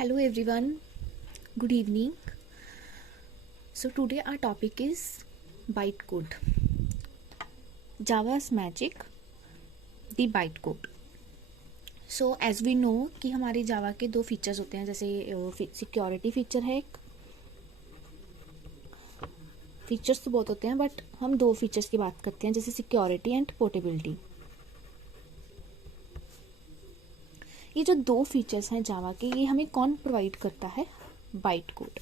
Hello everyone, good evening. So today our topic is bytecode. Java's magic, the bytecode. So as we know कि हमारे जावा के दो features होते हैं, जैसे सिक्योरिटी फीचर है एक, फीचर्स तो बहुत होते हैं बट हम दो फीचर्स की बात करते हैं, जैसे सिक्योरिटी एंड पोर्टेबिलिटी। ये जो दो फीचर्स हैं जावा के, ये हमें कौन प्रोवाइड करता है? बाइटकोड।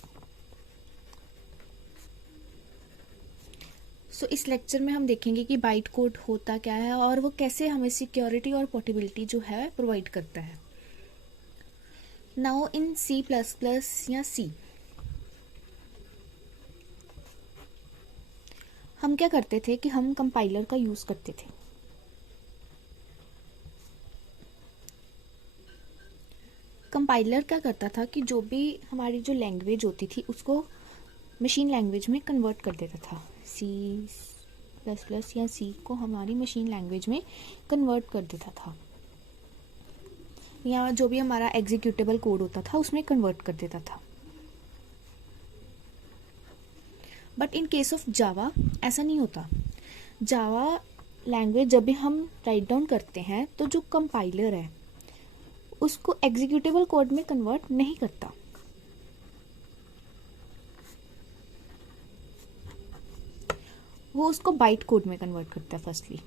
सो इस लेक्चर में हम देखेंगे कि बाइटकोड होता क्या है और वो कैसे हमें सिक्योरिटी और पोर्टेबिलिटी जो है प्रोवाइड करता है। Now in C plus plus या सी हम क्या करते थे कि हम कंपाइलर का यूज करते थे। कंपाइलर क्या करता था कि जो भी हमारी जो लैंग्वेज होती थी उसको मशीन लैंग्वेज में कन्वर्ट कर देता था। सी प्लस प्लस या सी को हमारी मशीन लैंग्वेज में कन्वर्ट कर देता था, या जो भी हमारा एग्जीक्यूटेबल कोड होता था उसमें कन्वर्ट कर देता था। But in case of Java ऐसा नहीं होता। जावा लैंग्वेज जब भी हम राइट डाउन करते हैं तो जो कंपाइलर है उसको एग्जीक्यूटेबल कोड में कन्वर्ट नहीं करता। वो उसको बाइट कोड में कन्वर्ट करता है। फर्स्टली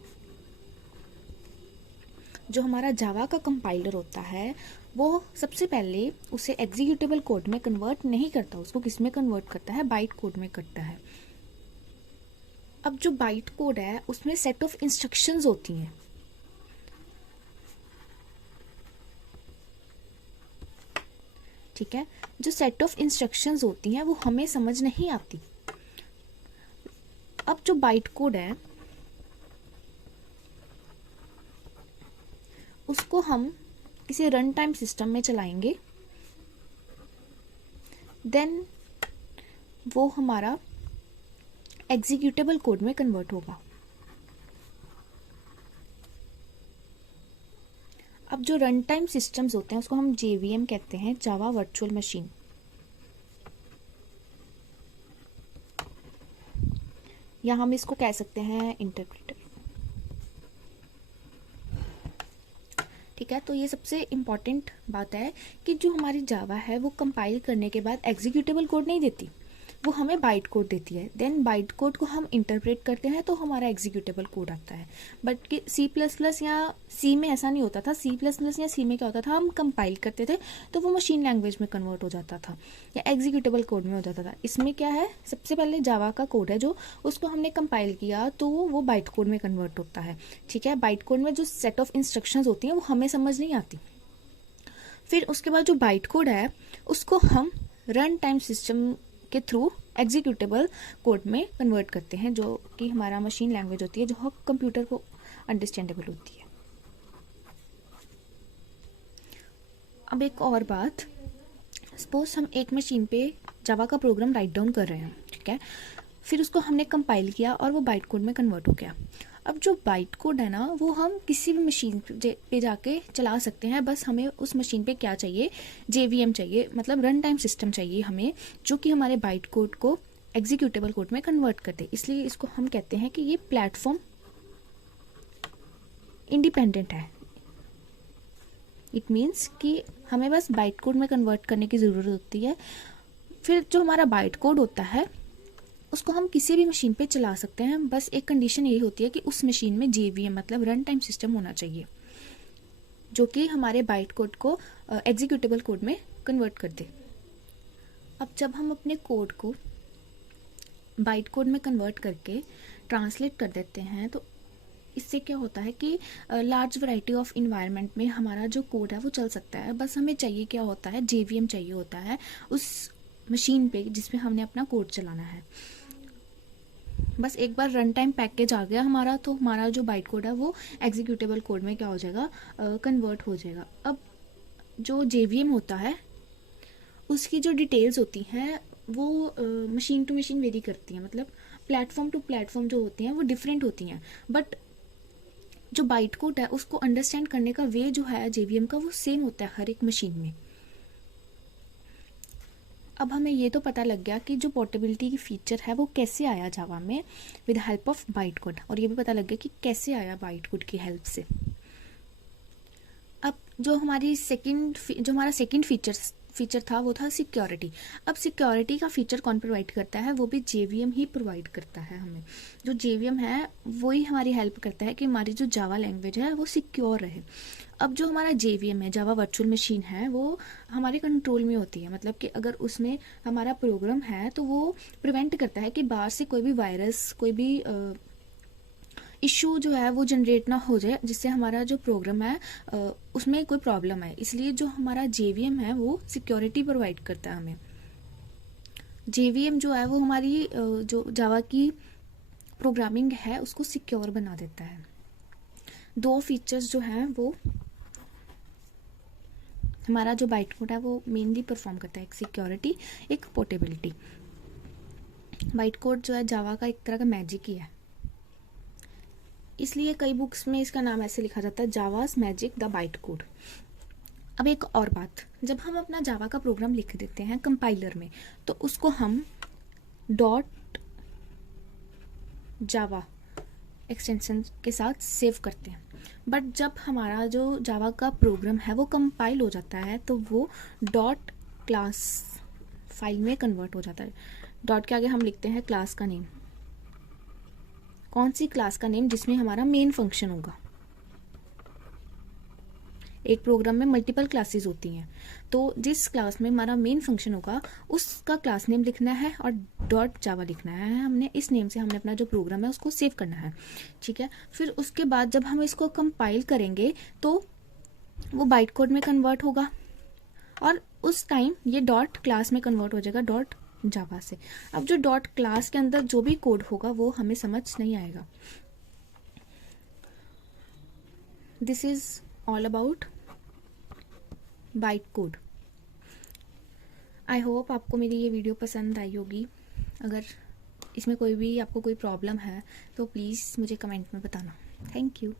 जो हमारा जावा का कंपाइलर होता है वो सबसे पहले उसे एग्जीक्यूटेबल कोड में कन्वर्ट नहीं करता, उसको किस में कन्वर्ट करता है? बाइट कोड में करता है। अब जो बाइट कोड है उसमें सेट ऑफ इंस्ट्रक्शंस होती हैं। ठीक है, जो सेट ऑफ इंस्ट्रक्शंस होती हैं वो हमें समझ नहीं आती। अब जो बाइट कोड है उसको हम किसी रन टाइम सिस्टम में चलाएंगे, देन वो हमारा एग्जीक्यूटेबल कोड में कन्वर्ट होगा। अब जो रन टाइम सिस्टम्स होते हैं उसको हम JVM कहते हैं, जावा वर्चुअल मशीन। या हम इसको कह सकते हैं इंटरप्रेटर। ठीक है, तो ये सबसे इम्पॉर्टेंट बात है कि जो हमारी जावा है वो कंपाइल करने के बाद एग्जीक्यूटेबल कोड नहीं देती, वो हमें बाइट कोड देती है। देन बाइट कोड को हम इंटरप्रेट करते हैं तो हमारा एग्जीक्यूटेबल कोड आता है। बट कि सी प्लस प्लस या सी में ऐसा नहीं होता था। सी प्लस प्लस या सी में क्या होता था, हम कंपाइल करते थे तो वो मशीन लैंग्वेज में कन्वर्ट हो जाता था या एग्जीक्यूटेबल कोड में हो जाता था। इसमें क्या है, सबसे पहले जावा का कोड है जो उसको हमने कंपाइल किया तो वो बाइट कोड में कन्वर्ट होता है। ठीक है, बाइट कोड में जो सेट ऑफ इंस्ट्रक्शंस होती हैं वो हमें समझ नहीं आती। फिर उसके बाद जो बाइट कोड है उसको हम रन टाइम सिस्टम के थ्रू एग्जीक्यूटेबल कोड में कन्वर्ट करते हैं, जो कि हमारा मशीन लैंग्वेज होती है, जो कंप्यूटर को अंडरस्टैंडेबल होती है। अब एक और बात, सपोज हम एक मशीन पे जावा का प्रोग्राम राइट डाउन कर रहे हैं। ठीक है, फिर उसको हमने कंपाइल किया और वो बाइट कोड में कन्वर्ट हो गया। अब जो बाइट कोड है ना वो हम किसी भी मशीन पे जाके चला सकते हैं। बस हमें उस मशीन पे क्या चाहिए, JVM चाहिए, मतलब रन टाइम सिस्टम चाहिए हमें, जो कि हमारे बाइट कोड को एग्जीक्यूटेबल कोड में कन्वर्ट कर दे। इसलिए इसको हम कहते हैं कि ये प्लेटफॉर्म इंडिपेंडेंट है। इट मीन्स कि हमें बस बाइट कोड में कन्वर्ट करने की ज़रूरत होती है। फिर जो हमारा बाइट कोड होता है उसको हम किसी भी मशीन पे चला सकते हैं। बस एक कंडीशन यही होती है कि उस मशीन में JVM मतलब रन टाइम सिस्टम होना चाहिए, जो कि हमारे बाइट कोड को एग्जीक्यूटेबल कोड में कन्वर्ट कर दे। अब जब हम अपने कोड को बाइट कोड में कन्वर्ट करके ट्रांसलेट कर देते हैं तो इससे क्या होता है कि लार्ज वैरायटी ऑफ इन्वायरमेंट में हमारा जो कोड है वो चल सकता है। बस हमें चाहिए क्या होता है, JVM चाहिए होता है उस मशीन पे जिसमें हमने अपना कोड चलाना है। बस एक बार रन टाइम पैकेज आ गया हमारा तो हमारा जो बाइट कोड है वो एग्जीक्यूटेबल कोड में क्या हो जाएगा, कन्वर्ट हो जाएगा। अब जो JVM होता है उसकी जो डिटेल्स होती हैं वो मशीन टू मशीन वेरी करती हैं, मतलब प्लेटफॉर्म टू प्लेटफॉर्म जो होती हैं वो डिफरेंट होती हैं। बट जो बाइट कोड है उसको अंडरस्टैंड करने का वे जो है JVM का वो सेम होता है हर एक मशीन में। अब हमें ये तो पता लग गया कि जो पोर्टेबिलिटी की फीचर है वो कैसे आया जावा में with help of byte code, और ये भी पता लग गया कि कैसे आया बाइट कोड की हेल्प से। अब जो हमारा सेकंड फीचर था वो था सिक्योरिटी। अब सिक्योरिटी का फीचर कौन प्रोवाइड करता है, वो भी जेवीएम ही प्रोवाइड करता है हमें। जो जेवीएम है वो ही हमारी हेल्प करता है कि हमारी जो जावा लैंग्वेज है वो सिक्योर रहे। अब जो हमारा जेवीएम है, जावा वर्चुअल मशीन है, वो हमारे कंट्रोल में होती है। मतलब कि अगर उसमें हमारा प्रोग्राम है तो वो प्रिवेंट करता है कि बाहर से कोई भी वायरस, कोई भी इशू जो है वो जनरेट ना हो जाए, जिससे हमारा जो प्रोग्राम है उसमें कोई प्रॉब्लम है। इसलिए जो हमारा जेवीएम है वो सिक्योरिटी प्रोवाइड करता है हमें। जेवीएम जो है वो हमारी जो जावा की प्रोग्रामिंग है उसको सिक्योर बना देता है। दो फीचर्स जो हैं वो हमारा जो बाइट कोड है वो मेनली परफॉर्म करता है, एक सिक्योरिटी, एक पोर्टेबिलिटी। बाइट कोड जो है जावा का एक तरह का मैजिक ही है, इसलिए कई बुक्स में इसका नाम ऐसे लिखा जाता है, जावास मैजिक द बाइट कोड। अब एक और बात, जब हम अपना जावा का प्रोग्राम लिख देते हैं कंपाइलर में तो उसको हम .java एक्सटेंशन के साथ सेव करते हैं। बट जब हमारा जो जावा का प्रोग्राम है वो कंपाइल हो जाता है तो वो .class फाइल में कन्वर्ट हो जाता है। डॉट के आगे हम लिखते हैं क्लास का नेम, कौन सी क्लास का नेम, जिसमें हमारा मेन फंक्शन होगा। एक प्रोग्राम में मल्टीपल क्लासेस होती हैं, तो जिस क्लास में हमारा मेन फंक्शन होगा उसका क्लास नेम लिखना है और .java लिखना है। हमने इस नेम से हमने अपना जो प्रोग्राम है उसको सेव करना है, ठीक है। फिर उसके बाद जब हम इसको कंपाइल करेंगे तो वो बाइट कोड में कन्वर्ट होगा और उस टाइम ये .class में कन्वर्ट हो जाएगा .java से। अब जो .class के अंदर जो भी कोड होगा वो हमें समझ नहीं आएगा। This is all about byte code. I hope आपको मेरी ये वीडियो पसंद आई होगी। अगर इसमें कोई भी आपको कोई प्रॉब्लम है तो प्लीज़ मुझे कमेंट में बताना। Thank you.